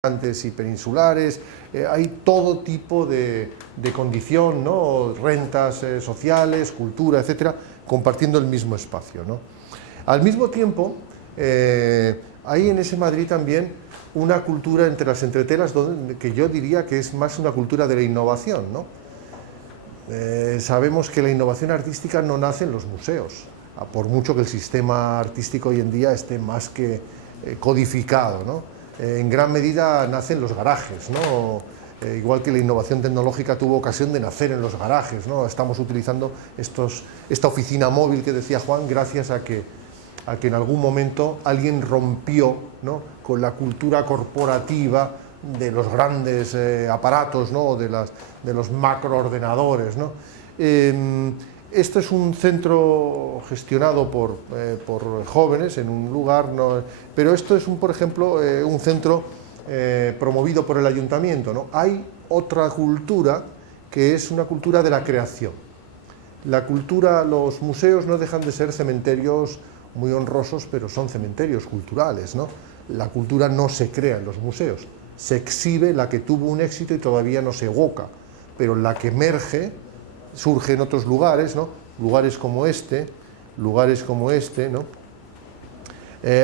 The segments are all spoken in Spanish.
y peninsulares, hay todo tipo de condición, ¿no? Rentas sociales, cultura, etcétera, compartiendo el mismo espacio, ¿no? Al mismo tiempo, hay en ese Madrid también una cultura entre las entretelas que yo diría que es más una cultura de la innovación, ¿no? Sabemos que la innovación artística no nace en los museos, por mucho que el sistema artístico hoy en día esté más que codificado, ¿no? En gran medida nace en los garajes, ¿no? Igual que la innovación tecnológica tuvo ocasión de nacer en los garajes, ¿no? Estamos utilizando esta oficina móvil que decía Juan gracias a que en algún momento alguien rompió, ¿no?, con la cultura corporativa de los grandes aparatos, ¿no?, de los macroordenadores, ¿no? Esto es un centro gestionado por jóvenes en un lugar, ¿no? Pero esto es, por ejemplo, un centro promovido por el ayuntamiento, ¿no? Hay otra cultura que es una cultura de la creación. La cultura, los museos no dejan de ser cementerios muy honrosos, pero son cementerios culturales, ¿no? La cultura no se crea en los museos, se exhibe la que tuvo un éxito y todavía no se evoca, pero la que emerge surge en otros lugares, ¿no? Lugares como este, ¿no?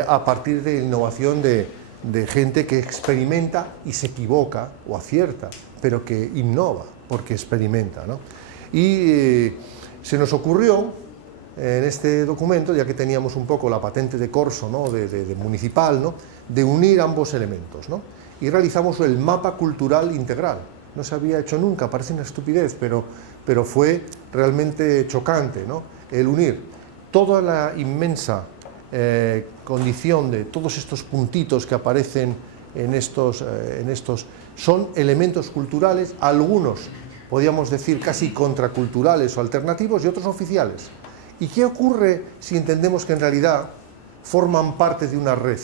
A partir de innovación de gente que experimenta y se equivoca o acierta, pero que innova porque experimenta, ¿no? Y se nos ocurrió en este documento, ya que teníamos un poco la patente de corso, ¿no?, de municipal, ¿no?, de unir ambos elementos, ¿no? Y realizamos el mapa cultural integral. No se había hecho nunca, parece una estupidez, pero fue realmente chocante, ¿no?, el unir toda la inmensa condición de todos estos puntitos que aparecen en estos son elementos culturales, algunos podríamos decir casi contraculturales o alternativos y otros oficiales. ¿Y qué ocurre si entendemos que en realidad forman parte de una red?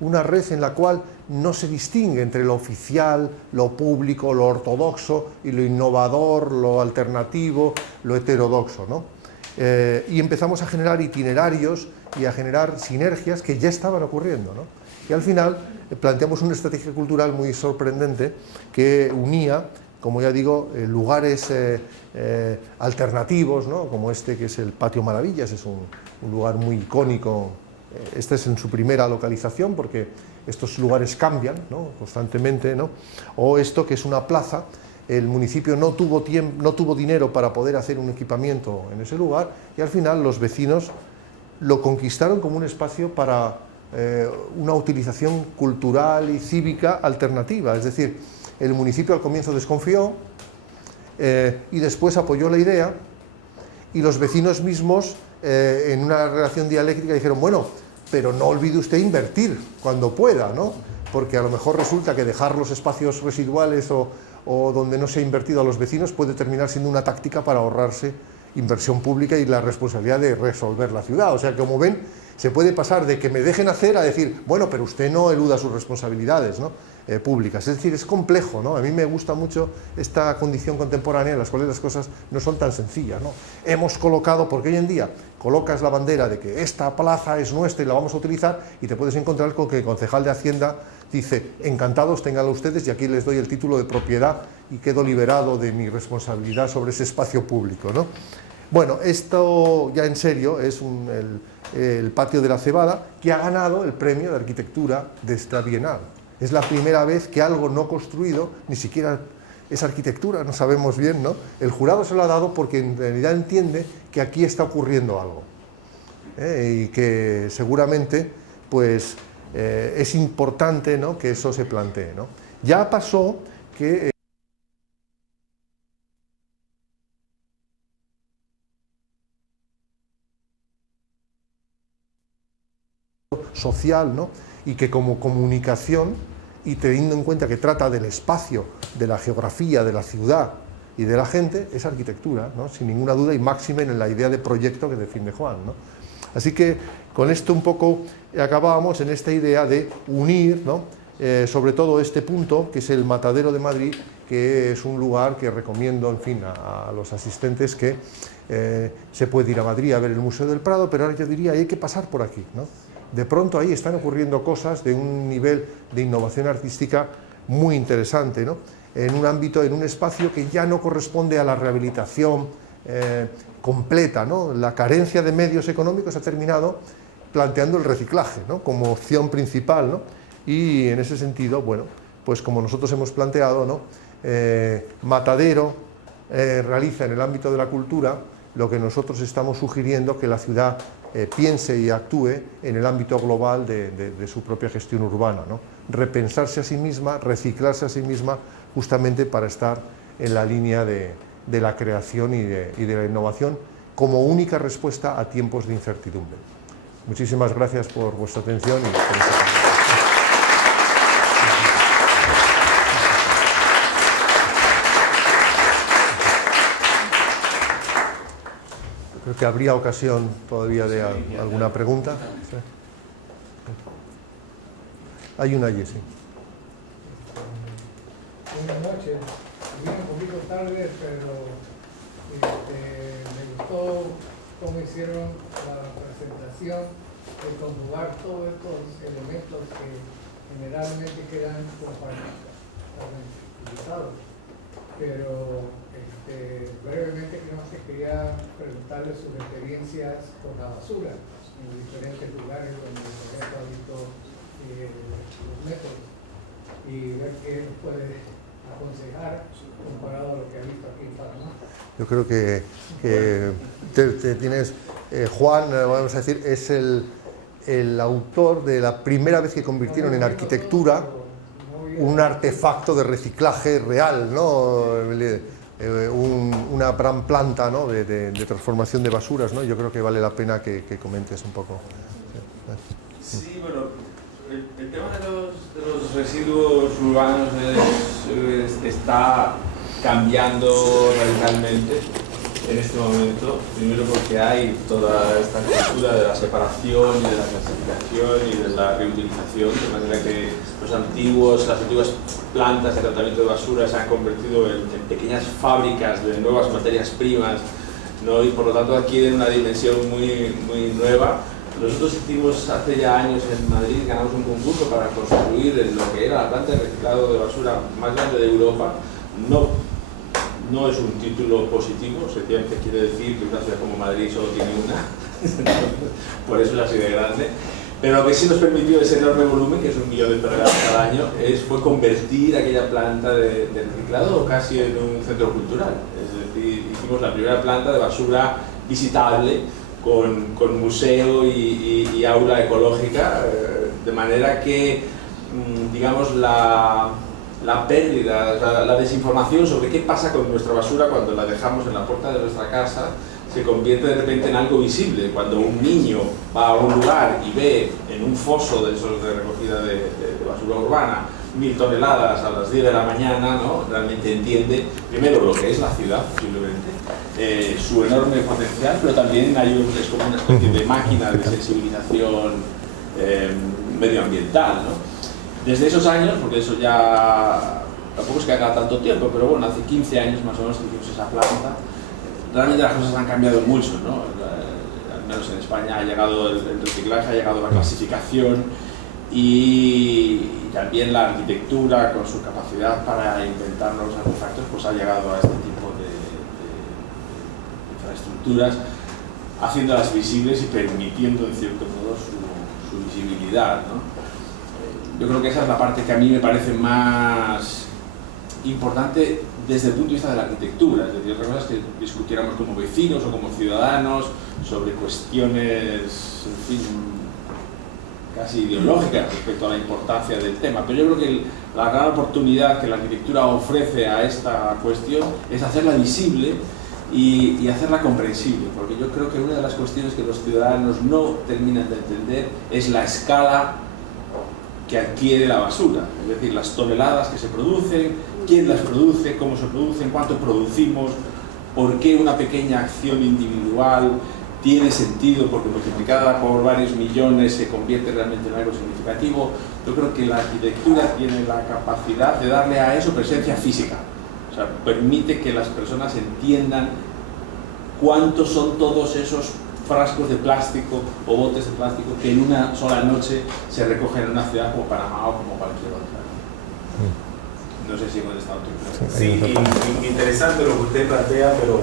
Una red en la cual no se distingue entre lo oficial, lo público, lo ortodoxo y lo innovador, lo alternativo, lo heterodoxo, ¿no? Y empezamos a generar itinerarios y a generar sinergias que ya estaban ocurriendo, ¿no? Y al final planteamos una estrategia cultural muy sorprendente que unía, como ya digo, lugares alternativos, ¿no?, como este que es el Patio Maravillas, es un lugar muy icónico. Este es en su primera localización porque estos lugares cambian, ¿no?, constantemente, ¿no? O esto que es una plaza. El municipio no tuvo dinero para poder hacer un equipamiento en ese lugar y al final los vecinos lo conquistaron como un espacio para una utilización cultural y cívica alternativa. Es decir, el municipio al comienzo desconfió y después apoyó la idea y los vecinos mismos en una relación dialéctica dijeron, bueno, pero no olvide usted invertir cuando pueda, ¿no? Porque a lo mejor resulta que dejar los espacios residuales o donde no se ha invertido a los vecinos puede terminar siendo una táctica para ahorrarse inversión pública y la responsabilidad de resolver la ciudad. O sea, como ven, se puede pasar de que me dejen hacer a decir, bueno, pero usted no eluda sus responsabilidades, ¿no?, públicas. Es decir, es complejo, ¿no? A mí me gusta mucho esta condición contemporánea en las cuales las cosas no son tan sencillas, ¿no? Hemos colocado, porque hoy en día colocas la bandera de que esta plaza es nuestra y la vamos a utilizar y te puedes encontrar con que el concejal de Hacienda dice, encantados, ténganlo ustedes y aquí les doy el título de propiedad y quedo liberado de mi responsabilidad sobre ese espacio público, ¿no? Bueno, esto ya en serio es el Patio de la Cebada, que ha ganado el premio de arquitectura de esta Bienal. Es la primera vez que algo no construido, ni siquiera es arquitectura, no sabemos bien, ¿no? El jurado se lo ha dado porque en realidad entiende que aquí está ocurriendo algo, y que seguramente pues, es importante, ¿no?, que eso se plantee, ¿no? Ya pasó que social, ¿no?, y que como comunicación, y teniendo en cuenta que trata del espacio, de la geografía, de la ciudad y de la gente, es arquitectura, ¿no?, sin ninguna duda, y máxime en la idea de proyecto que defiende Juan, ¿no? Así que con esto un poco acabábamos en esta idea de unir, ¿no?, sobre todo este punto, que es el Matadero de Madrid, que es un lugar que recomiendo, en fin, a los asistentes que se puede ir a Madrid a ver el Museo del Prado, pero ahora yo diría, hay que pasar por aquí, ¿no? de pronto ahí están ocurriendo cosas de un nivel de innovación artística muy interesante, ¿no? En un ámbito, en un espacio que ya no corresponde a la rehabilitación completa, ¿no? La carencia de medios económicos ha terminado planteando el reciclaje, ¿no? Como opción principal, ¿no? Y en ese sentido, bueno, pues como nosotros hemos planteado, ¿no? Matadero realiza en el ámbito de la cultura lo que nosotros estamos sugiriendo que la ciudad piense y actúe en el ámbito global de su propia gestión urbana, ¿no? Repensarse a sí misma, reciclarse a sí misma, justamente para estar en la línea de la creación y de la innovación como única respuesta a tiempos de incertidumbre. Muchísimas gracias por vuestra atención y por esta Creo que habría ocasión todavía de alguna pregunta. ¿Sí? Hay una allí, sí. Buenas noches. Vine un poquito tarde, pero me gustó cómo hicieron la presentación de conjugar todos estos elementos que generalmente quedan compartimentados. Pero brevemente quería preguntarle sus experiencias con la basura en diferentes lugares donde por ejemplo ha visto los métodos y ver qué nos puede aconsejar comparado a lo que ha visto aquí en Panamá. Yo creo que te tienes, Juan, vamos a decir, es el autor de la primera vez que convirtieron en arquitectura un artefacto de reciclaje real, ¿no? Una gran planta, ¿no? de transformación de basuras, ¿no? Yo creo que vale la pena que comentes un poco. Sí, bueno, el tema de los residuos urbanos está cambiando radicalmente en este momento, primero porque hay toda esta cultura de la separación y de la clasificación y de la reutilización, de manera que las antiguas plantas de tratamiento de basura se han convertido en pequeñas fábricas de nuevas materias primas, ¿no? Y por lo tanto adquieren una dimensión muy nueva. Nosotros hicimos hace ya años en Madrid, ganamos un concurso para construir lo que era la planta de reciclado de basura más grande de Europa. No es un título positivo, sencillamente quiere decir que una ciudad como Madrid solo tiene una, por eso es así de grande. Pero lo que sí nos permitió ese enorme volumen, que es 1 millón de toneladas cada año, fue convertir aquella planta de reciclado casi en un centro cultural. Es decir, hicimos la primera planta de basura visitable con museo y aula ecológica, de manera que, digamos, la pérdida, la desinformación sobre qué pasa con nuestra basura cuando la dejamos en la puerta de nuestra casa se convierte de repente en algo visible. Cuando un niño va a un lugar y ve en un foso de esos de recogida de basura urbana 1000 toneladas a las 10 de la mañana, ¿no? Realmente entiende primero lo que es la ciudad, posiblemente, su enorme potencial, pero también es como una especie de máquina de sensibilización medioambiental, ¿no? Desde esos años, porque eso ya tampoco es que haga tanto tiempo, pero bueno, hace 15 años más o menos que hicimos esa planta, realmente las cosas han cambiado mucho, ¿no? Al menos en España ha llegado el reciclaje, ha llegado la clasificación y también la arquitectura con su capacidad para inventar nuevos artefactos, pues ha llegado a este tipo de infraestructuras, haciéndolas visibles y permitiendo en cierto modo su visibilidad, ¿no? Yo creo que esa es la parte que a mí me parece más importante desde el punto de vista de la arquitectura. Es decir, otra cosa es que discutiéramos como vecinos o como ciudadanos sobre cuestiones, en fin, casi ideológicas respecto a la importancia del tema. Pero yo creo que la gran oportunidad que la arquitectura ofrece a esta cuestión es hacerla visible y hacerla comprensible, porque yo creo que una de las cuestiones que los ciudadanos no terminan de entender es la escala que adquiere la basura, es decir, las toneladas que se producen, quién las produce, cómo se producen, cuánto producimos, por qué una pequeña acción individual tiene sentido, porque multiplicada por varios millones se convierte realmente en algo significativo. Yo creo que la arquitectura tiene la capacidad de darle a eso presencia física, o sea, permite que las personas entiendan cuántos son todos esos frascos de plástico o botes de plástico que en una sola noche se recogen en una ciudad como Panamá o como cualquier otra. No sé si he contestado tu pregunta. Sí, interesante lo que usted plantea, pero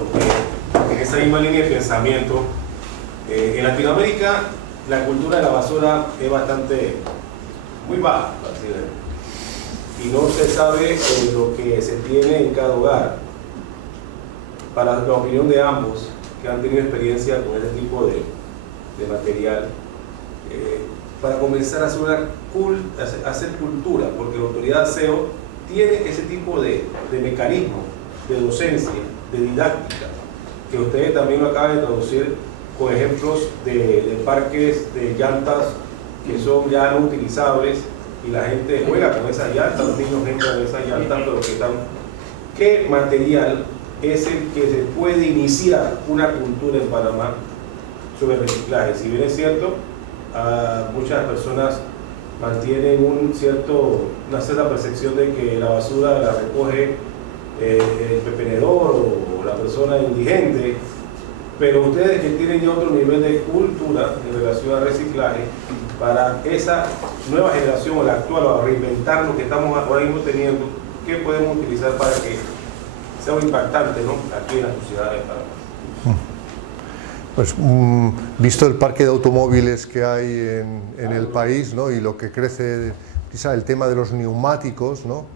en esa misma línea de pensamiento, en Latinoamérica la cultura de la basura es bastante, muy baja, y no se sabe lo que se tiene en cada hogar. Para la opinión de ambos que han tenido experiencia con este tipo de material, para comenzar a hacer cultura, porque la autoridad SEO tiene ese tipo de mecanismo de docencia, de didáctica, que ustedes también lo acaban de traducir con ejemplos de parques de llantas que son ya no utilizables y la gente juega con esas llantas, los niños entran en esas llantas, pero que están... ¿Qué material es el que se puede iniciar una cultura en Panamá sobre reciclaje? Si bien es cierto, muchas personas mantienen una cierta percepción de que la basura la recoge el pepenedor o la persona indigente, pero ustedes que tienen ya otro nivel de cultura en relación al reciclaje, para esa nueva generación o la actual, o a reinventar lo que estamos ahora mismo teniendo, ¿qué podemos utilizar para que sea un impactante, ¿no?, aquí en la sociedad de Panamá? Pues visto el parque de automóviles que hay en el país, ¿no?, y lo que crece, quizá el tema de los neumáticos, ¿no?,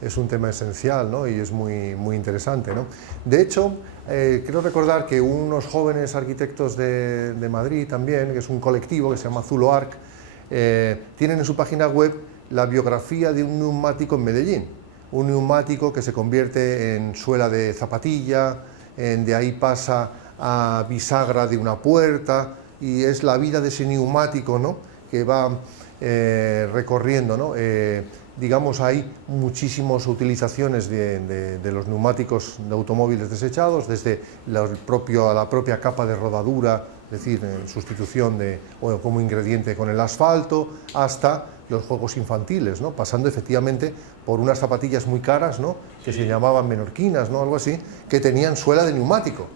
es un tema esencial, ¿no?, y es muy interesante, ¿no? De hecho, quiero recordar que unos jóvenes arquitectos de Madrid también, que es un colectivo que se llama Zuloarc, tienen en su página web la biografía de un neumático en Medellín. Un neumático que se convierte en suela de zapatilla, de ahí pasa a bisagra de una puerta, y es la vida de ese neumático, ¿no?, que va recorriendo, ¿no? Digamos, hay muchísimas utilizaciones de los neumáticos de automóviles desechados, desde la propia capa de rodadura, es decir, en sustitución o como ingrediente con el asfalto, hasta los juegos infantiles, ¿no?, pasando efectivamente por unas zapatillas muy caras, ¿no?, que se llamaban menorquinas, ¿no?, algo así, que tenían suela de neumático,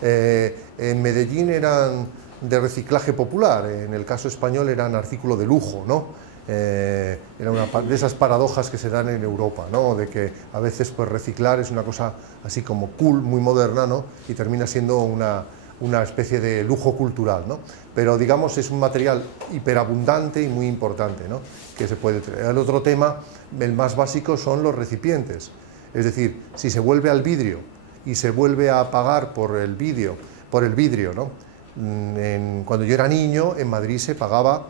en Medellín eran de reciclaje popular, en el caso español eran artículo de lujo, ¿no? Era una de esas paradojas que se dan en Europa, ¿no?, de que a veces pues reciclar es una cosa así como cool, muy moderna, ¿no?, y termina siendo una especie de lujo cultural, ¿no? Pero digamos es un material hiperabundante y muy importante, ¿no?, que se puede traer. El otro tema, el más básico, son los recipientes, es decir, si se vuelve al vidrio y se vuelve a pagar por el vidrio, ¿no? Cuando yo era niño, en Madrid se pagaba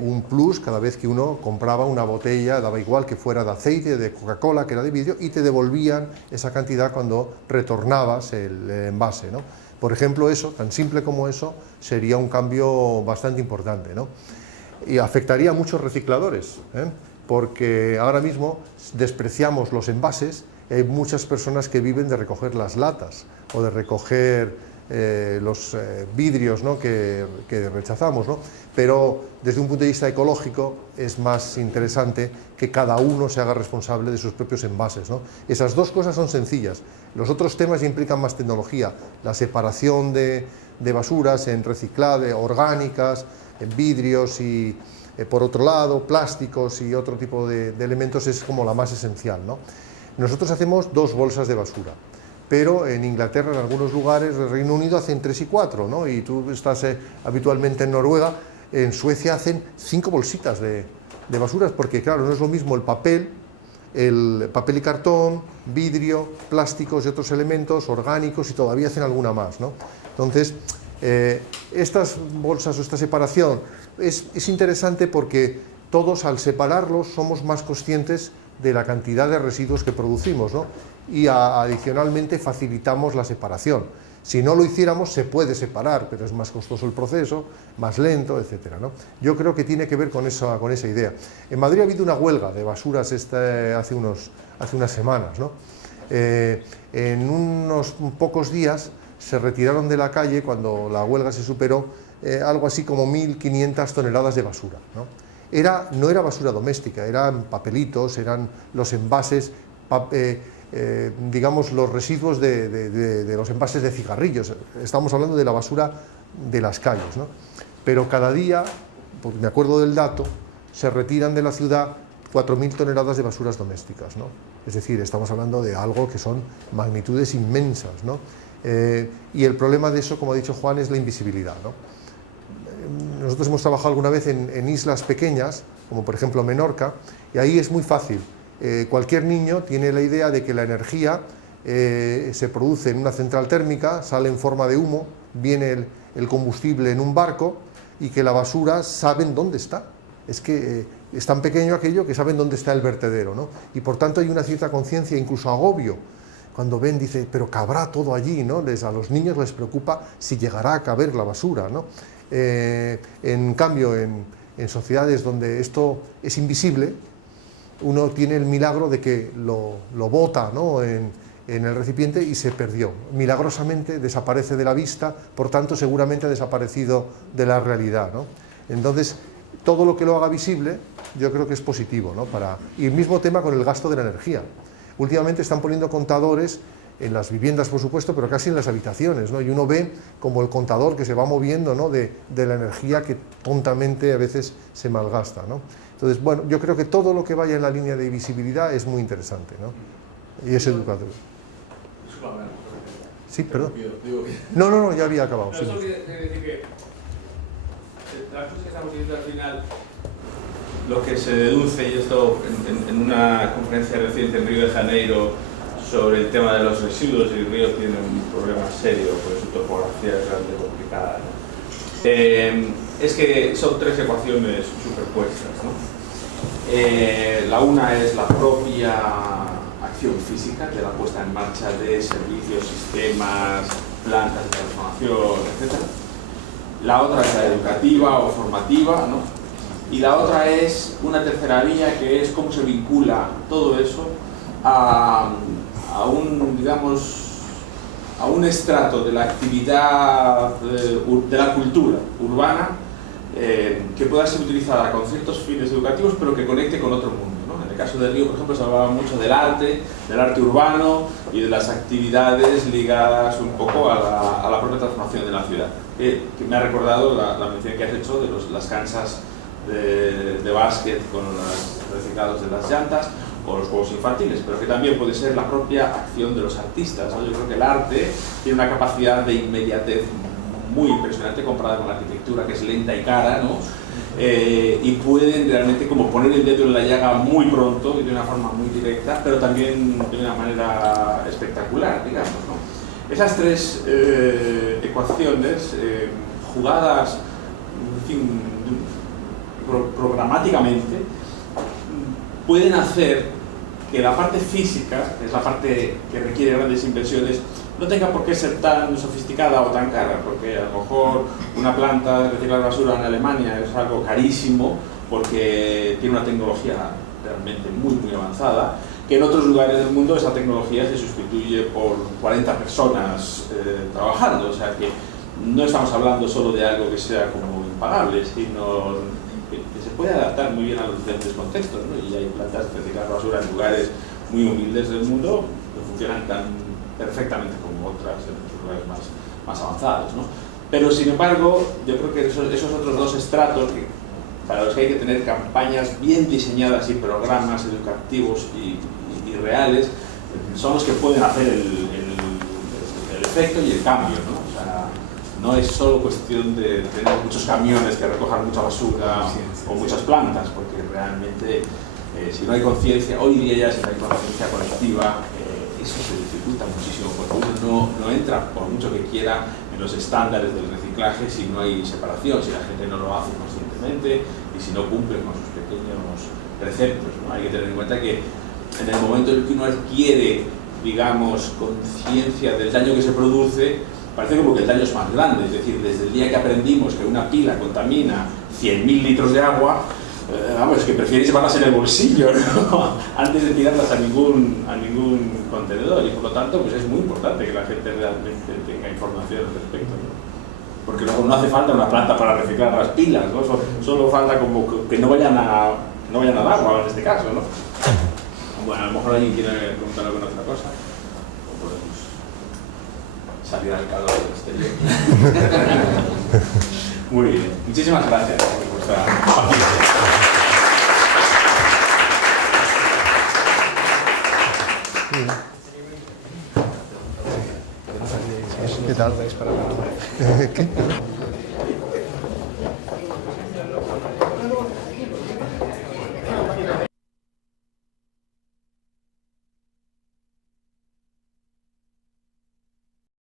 un plus cada vez que uno compraba una botella, daba igual que fuera de aceite, de Coca-Cola, que era de vidrio, y te devolvían esa cantidad cuando retornabas el envase, ¿no? Por ejemplo, eso, tan simple como eso, sería un cambio bastante importante, ¿no? Y afectaría a muchos recicladores, porque ahora mismo despreciamos los envases. Hay muchas personas que viven de recoger las latas o de recoger los vidrios, ¿no?, que rechazamos, ¿no? Pero desde un punto de vista ecológico es más interesante que cada uno se haga responsable de sus propios envases, ¿no? Esas dos cosas son sencillas. Los otros temas ya implican más tecnología, la separación de basuras en reciclado, orgánicas, en vidrios y por otro lado plásticos y otro tipo de elementos es como la más esencial, ¿no? Nosotros hacemos 2 bolsas de basura, pero en Inglaterra, en algunos lugares del Reino Unido, hacen 3 y 4, ¿no? Y tú estás habitualmente en Noruega, en Suecia hacen 5 bolsitas de basuras, porque claro, no es lo mismo el papel y cartón, vidrio, plásticos y otros elementos orgánicos, y todavía hacen alguna más, ¿no? Entonces, estas bolsas o esta separación es interesante porque todos, al separarlos, somos más conscientes de la cantidad de residuos que producimos, ¿no? Y adicionalmente facilitamos la separación. Si no lo hiciéramos, se puede separar, pero es más costoso el proceso, más lento, etcétera, ¿no? Yo creo que tiene que ver con esa idea. En Madrid ha habido una huelga de basuras hace unas semanas, ¿no? En unos pocos días se retiraron de la calle, cuando la huelga se superó, algo así como 1.500 toneladas de basura, ¿no? No era basura doméstica, eran papelitos, eran los envases, digamos los residuos de los envases de cigarrillos. Estamos hablando de la basura de las calles, ¿no? Pero cada día, porque me acuerdo del dato, se retiran de la ciudad 4.000 toneladas de basuras domésticas, ¿no? Es decir, estamos hablando de algo que son magnitudes inmensas, ¿no? Y el problema de eso, como ha dicho Juan, es la invisibilidad, ¿no? Nosotros hemos trabajado alguna vez en islas pequeñas, como por ejemplo Menorca, y ahí es muy fácil. Cualquier niño tiene la idea de que la energía se produce en una central térmica, sale en forma de humo, viene el combustible en un barco, y que la basura saben dónde está. Es que es tan pequeño aquello que saben dónde está el vertedero, ¿no? Y por tanto hay una cierta conciencia, incluso agobio. Cuando ven, dice, pero cabrá todo allí, ¿no? A los niños les preocupa si llegará a caber la basura, ¿no? En cambio, en sociedades donde esto es invisible, uno tiene el milagro de que lo bota, ¿no? en el recipiente y se perdió. Milagrosamente desaparece de la vista, por tanto seguramente ha desaparecido de la realidad, ¿no? Entonces, todo lo que lo haga visible yo creo que es positivo, ¿no? Y el mismo tema con el gasto de la energía. Últimamente están poniendo contadores en las viviendas, por supuesto, pero casi en las habitaciones, ¿no? Y uno ve como el contador que se va moviendo, ¿no? de la energía que tontamente a veces se malgasta, ¿no? Entonces, bueno, yo creo que todo lo que vaya en la línea de visibilidad es muy interesante, ¿no? Y es educador. Sí, perdón. No, ya había acabado. Pero solo quiere decir que las cosas que estamos diciendo al final, lo que se deduce, y esto en una conferencia reciente en Río de Janeiro sobre el tema de los residuos, y el río tiene un problema serio, porque su topografía es realmente complicada, ¿no? Es que son tres ecuaciones superpuestas, ¿no? La una es la propia acción física, de la puesta en marcha de servicios, sistemas, plantas de transformación, etc. La otra es la educativa o formativa, ¿no? Y la otra es una tercera vía, que es cómo se vincula todo eso a un, digamos, a un estrato de la actividad de la cultura urbana que pueda ser utilizada con ciertos fines educativos, pero que conecte con otro mundo, ¿no? En el caso de Río, por ejemplo, se hablaba mucho del arte urbano y de las actividades ligadas un poco a la propia transformación de la ciudad. Que me ha recordado la mención que has hecho de las canchas de básquet con los reciclados de las llantas, o los juegos infantiles, pero que también puede ser la propia acción de los artistas, ¿no? Yo creo que el arte tiene una capacidad de inmediatez muy impresionante comparada con la arquitectura, que es lenta y cara, ¿no? Y pueden realmente como poner el dedo en la llaga muy pronto y de una forma muy directa, pero también de una manera espectacular, digamos, ¿no? Esas tres ecuaciones jugadas, en fin, programáticamente, pueden hacer que la parte física, que es la parte que requiere grandes inversiones, no tenga por qué ser tan sofisticada o tan cara, porque a lo mejor una planta de reciclar basura en Alemania es algo carísimo porque tiene una tecnología realmente muy avanzada, que en otros lugares del mundo esa tecnología se sustituye por 40 personas trabajando, o sea que no estamos hablando solo de algo que sea como impagable, sino que se puede adaptar muy bien a los diferentes contextos, ¿no? Y hay plantas de reciclar basura en lugares muy humildes del mundo que funcionan tan perfectamente como otras en otros lugares más avanzados, ¿no? Pero sin embargo, yo creo que esos otros dos estratos, para los que hay que tener campañas bien diseñadas y programas educativos y reales, son los que pueden hacer el efecto y el cambio, ¿no? O sea, no es solo cuestión de tener muchos camiones que recojan mucha basura o muchas plantas, porque realmente si no hay conciencia, hoy día ya si no hay conciencia colectiva, eso se dificulta muchísimo, porque uno no entra, por mucho que quiera, en los estándares del reciclaje si no hay separación, si la gente no lo hace conscientemente y si no cumple con sus pequeños preceptos, ¿no? Hay que tener en cuenta que en el momento en que uno adquiere, digamos, conciencia del daño que se produce, parece como que el daño es más grande, es decir, desde el día que aprendimos que una pila contamina 100.000 litros de agua, vamos, es que prefieres llevarlas en el bolsillo, ¿no? Antes de tirarlas a ningún contenedor, y por lo tanto pues es muy importante que la gente realmente tenga información al respecto, ¿no? Porque luego no hace falta una planta para reciclar las pilas, ¿no? Solo falta como que no vayan al agua en este caso, ¿no? Bueno, a lo mejor alguien quiere preguntar alguna otra cosa. salir al calor del exterior. Muy bien, muchísimas gracias por vuestra participación. ¿Qué tal? ¿Qué?